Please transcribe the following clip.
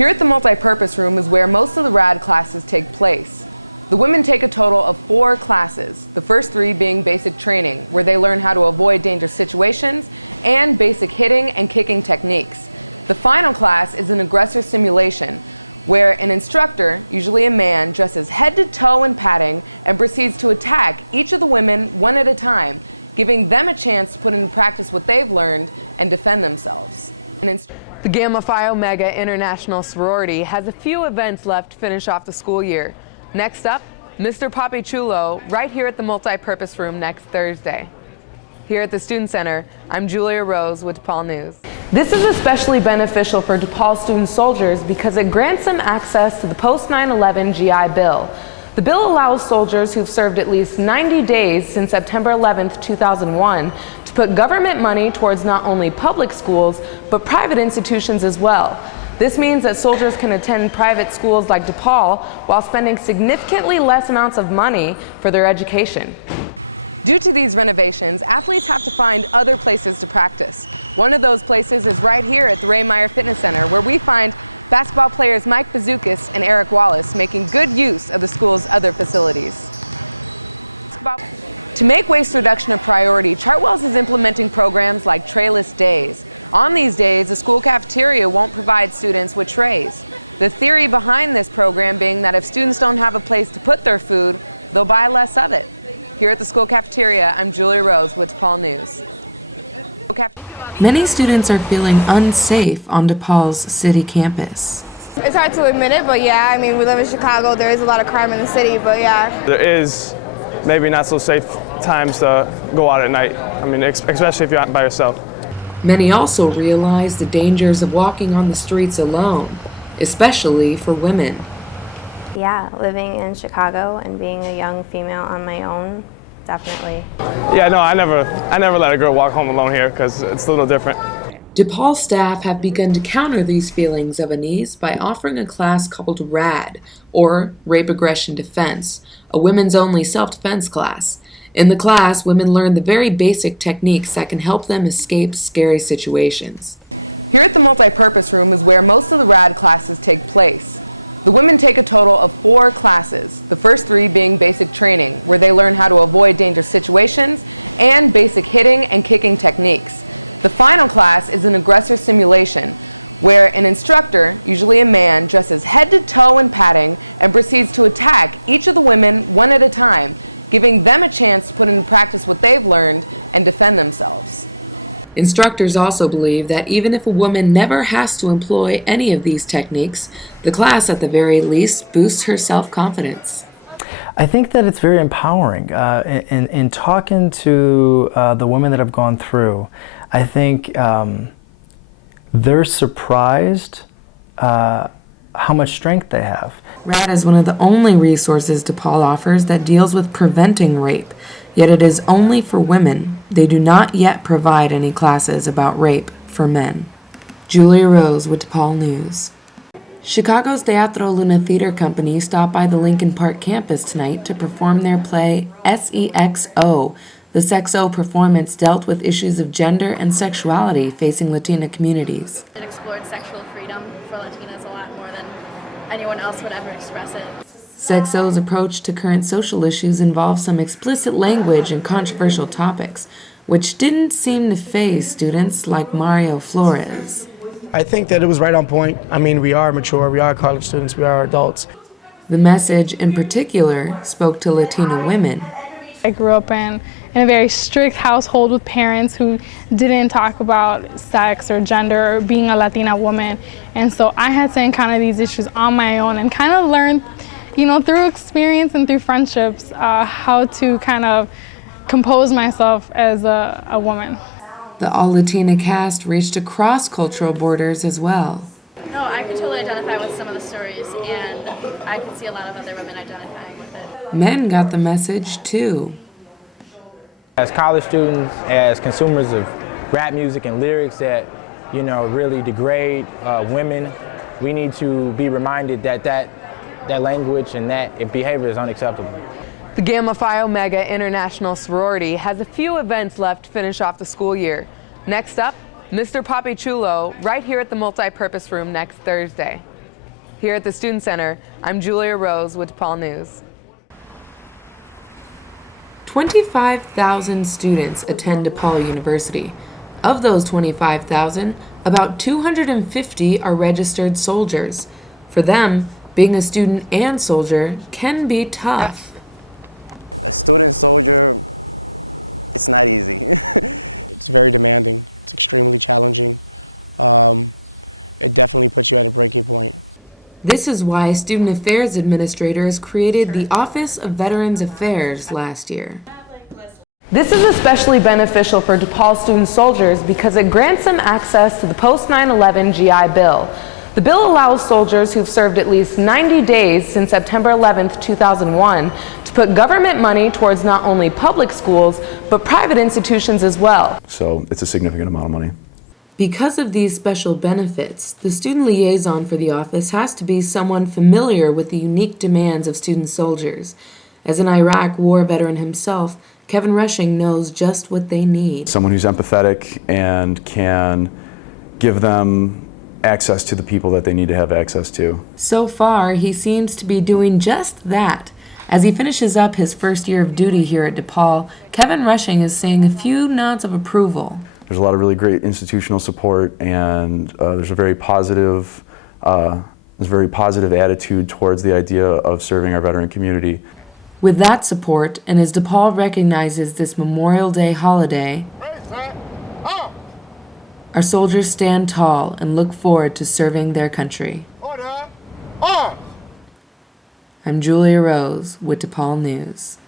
Here at the multi-purpose room is where most of the RAD classes take place. The women take a total of 4 classes, the first 3 being basic training, where they learn how to avoid dangerous situations, and basic hitting and kicking techniques. The final class is an aggressor simulation, where an instructor, usually a man, dresses head to toe in padding and proceeds to attack each of the women one at a time, giving them a chance to put into practice what they've learned and defend themselves. The Gamma Phi Omega International Sorority has a few events left to finish off the school year. Next up, Mr. Papi Chulo, right here at the multi-purpose room next Thursday. Here at the Student Center, I'm Julia Rose with DePaul News. This is especially beneficial for DePaul student soldiers because it grants them access to the post-9/11 GI Bill. The bill allows soldiers who've served at least 90 days since September 11, 2001 to put government money towards not only public schools, but private institutions as well. This means that soldiers can attend private schools like DePaul while spending significantly less amounts of money for their education. Due to these renovations, athletes have to find other places to practice. One of those places is right here at the Ray Meyer Fitness Center, where we find basketball players Mike Bazookas and Eric Wallace making good use of the school's other facilities. To make waste reduction a priority, Chartwell's is implementing programs like trayless days. On these days, the school cafeteria won't provide students with trays. The theory behind this program being that if students don't have a place to put their food, they'll buy less of it. Here at the school cafeteria, I'm Julia Rose with DePaul News. Many students are feeling unsafe on DePaul's city campus. It's hard to admit it, but yeah, I mean, we live in Chicago. There is a lot of crime in the city, but yeah. There is maybe not so safe times to go out at night. I mean, especially if you're out by yourself. Many also realize the dangers of walking on the streets alone, especially for women. Yeah, living in Chicago and being a young female on my own, definitely. Yeah, no, I never let a girl walk home alone here because it's a little different. DePaul staff have begun to counter these feelings of unease by offering a class called RAD, or Rape Aggression Defense, a women's-only self-defense class. In the class, women learn the very basic techniques that can help them escape scary situations. Here at the multi-purpose room is where most of the RAD classes take place. The women take a total of 4 classes, the first 3 being basic training, where they learn how to avoid dangerous situations, and basic hitting and kicking techniques. The final class is an aggressor simulation, where an instructor, usually a man, dresses head to toe in padding and proceeds to attack each of the women one at a time, giving them a chance to put into practice what they've learned and defend themselves. Instructors also believe that even if a woman never has to employ any of these techniques, the class at the very least boosts her self-confidence. I think that it's very empowering. In talking to the women that have gone through, I think they're surprised how much strength they have. RAD is one of the only resources DePaul offers that deals with preventing rape, yet it is only for women. They do not yet provide any classes about rape for men. Julia Rose with DePaul News. Chicago's Teatro Luna Theater Company stopped by the Lincoln Park campus tonight to perform their play SEXO. The Sexo performance dealt with issues of gender and sexuality facing Latina communities. It explored sexual freedom for Latinas a lot more than anyone else would ever express it. Sexo's approach to current social issues involves some explicit language and controversial topics, which didn't seem to faze students like Mario Flores. I think that it was right on point. I mean, we are mature, we are college students, we are adults. The message in particular spoke to Latina women. I grew up in a very strict household with parents who didn't talk about sex or gender or being a Latina woman. And so I had to encounter these issues on my own and kind of learn, through experience and through friendships, how to kind of compose myself as a woman. The all-Latina cast reached across cultural borders as well. No, I could totally identify with some of the stories, and I could see a lot of other women identifying with it. Men got the message too. As college students, as consumers of rap music and lyrics that, really degrade women, we need to be reminded that language and that behavior is unacceptable. The Gamma Phi Omega International Sorority has a few events left to finish off the school year. Next up, Mr. Papi Chulo, right here at the multi-purpose room next Thursday. Here at the Student Center, I'm Julia Rose with DePaul News. 25,000 students attend DePaul University. Of those 25,000, about 250 are registered soldiers. For them, being a student and soldier can be tough. This is why Student Affairs Administrators created the Office of Veterans Affairs last year. This is especially beneficial for DePaul student soldiers because it grants them access to the post-9/11 GI Bill. The bill allows soldiers who've served at least 90 days since September 11, 2001 to put government money towards not only public schools, but private institutions as well. So it's a significant amount of money. Because of these special benefits, the student liaison for the office has to be someone familiar with the unique demands of student soldiers. As an Iraq war veteran himself, Kevin Rushing knows just what they need. Someone who's empathetic and can give them access to the people that they need to have access to. So far, he seems to be doing just that. As he finishes up his first year of duty here at DePaul, Kevin Rushing is saying a few nods of approval. There's a lot of really great institutional support, and there's a very positive attitude towards the idea of serving our veteran community. With that support, and as DePaul recognizes this Memorial Day holiday, our soldiers stand tall and look forward to serving their country. I'm Julia Rose with DePaul News.